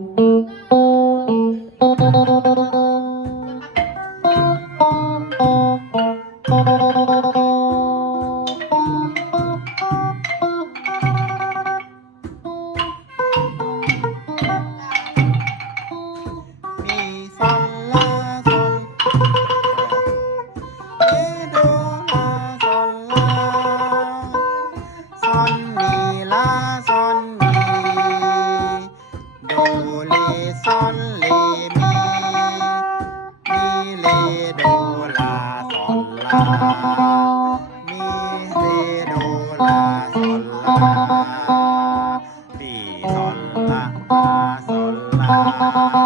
Música เลซอนเลมีมีเลโดลาซลามีเลโดลาซลาดีซอนลาซลา